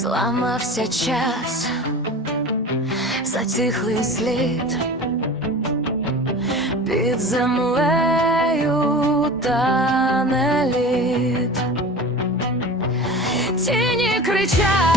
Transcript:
зламався час, затихлий слід. Під землею тане лід, тіні кричать.